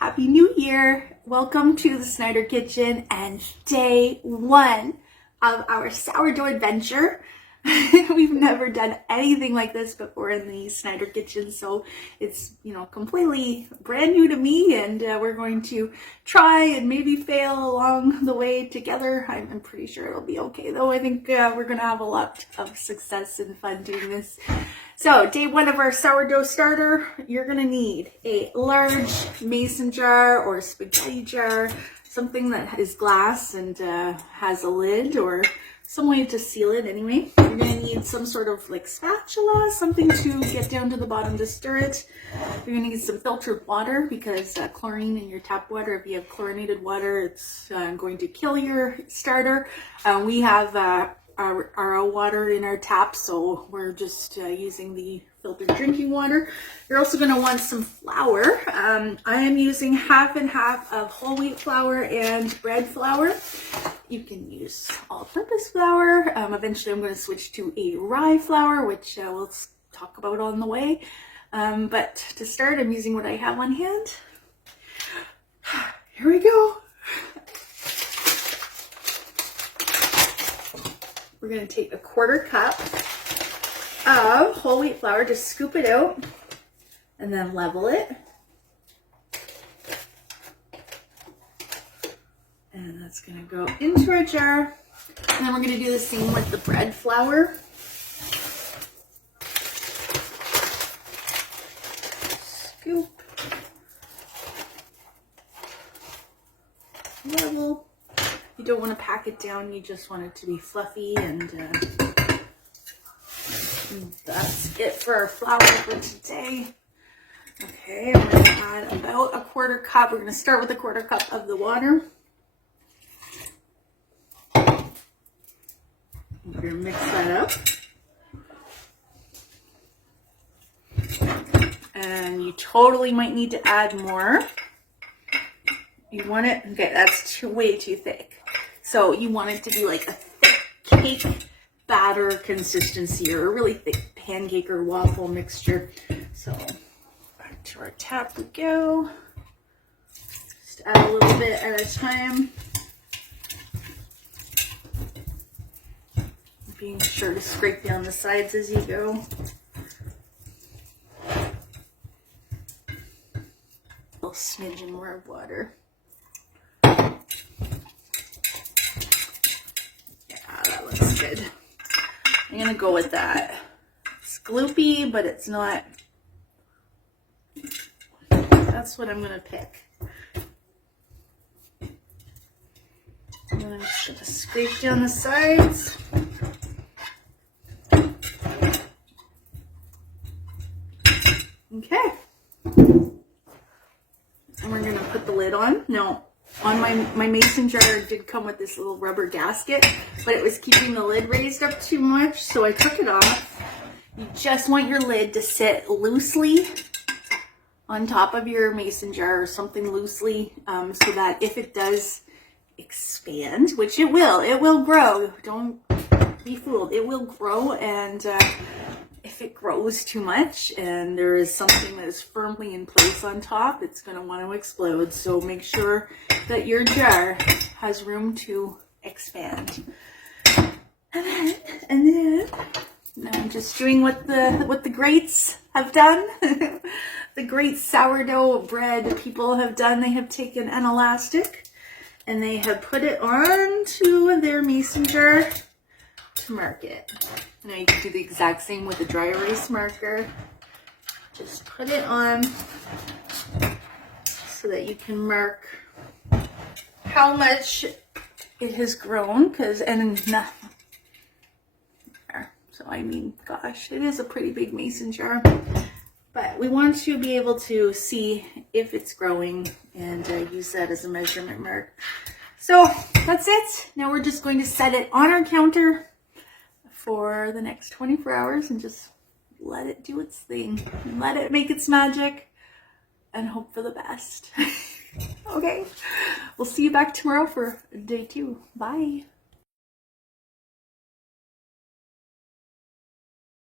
Happy New Year! Welcome to the Snyder Kitchen and day one of our sourdough adventure. We've never done anything like this before in the Snyder Kitchen, so it's, completely brand new to me, and we're going to try and maybe fail along the way together. I'm pretty sure it'll be okay, though. I think we're going to have a lot of success and fun doing this. So, day one of our sourdough starter, you're going to need a large mason jar or spaghetti jar, something that is glass and has a lid or some way to seal it anyway. You're going to need some sort of spatula, something to get down to the bottom to stir it. You're going to need some filtered water because chlorine in your tap water, if you have chlorinated water, it's going to kill your starter. We have our water in our tap, so we're just using the filtered drinking water. You're also going to want some flour. I am using half and half of whole wheat flour and bread flour. You can use all-purpose flour. Eventually I'm going to switch to a rye flour, which we'll talk about on the way. But to start, I'm using what I have on hand. Here we go. We're going to take a 1/4 cup of whole wheat flour, just scoop it out and then level it. And that's going to go into our jar. And then we're going to do the same with the bread flour. Scoop. Level. You don't want to pack it down, you just want it to be fluffy, and that's it for our flour for today. Okay, I'm going to add about a 1/4 cup. We're going to start with a 1/4 cup of the water. We're going to mix that up. And you totally might need to add more. You want it, okay, that's way too thick. So you want it to be like a thick cake batter consistency, or a really thick pancake or waffle mixture. So back to our tap we go. Just add a little bit at a time. Being sure to scrape down the sides as you go. A little smidgen more of water. That looks good. I'm gonna go with that. It's gloopy, but it's not. That's what I'm gonna pick. And then I'm just gonna scrape down the sides. Okay. And we're gonna put the lid on. Now, on my mason jar did come with this little rubber gasket, but it was keeping the lid raised up too much, so I took it off. You just want your lid to sit loosely on top of your mason jar, or something loosely, so that if it does expand, which it will grow. Don't be fooled. It will grow, and if it grows too much and there is something that is firmly in place on top, it's going to want to explode. So make sure that your jar has room to expand. And then now I'm just doing what the greats have done. The great sourdough bread people have done. They have taken an elastic and they have put it onto their mason jar to mark it. Now you can do the exact same with a dry erase marker. Just put it on so that you can mark how much it has grown, so I mean, gosh, it is a pretty big mason jar, but we want to be able to see if it's growing and use that as a measurement mark. So that's it. Now we're just going to set it on our counter for the next 24 hours and just let it do its thing. Let it make its magic and hope for the best. Okay, we'll see you back tomorrow for day 2. Bye.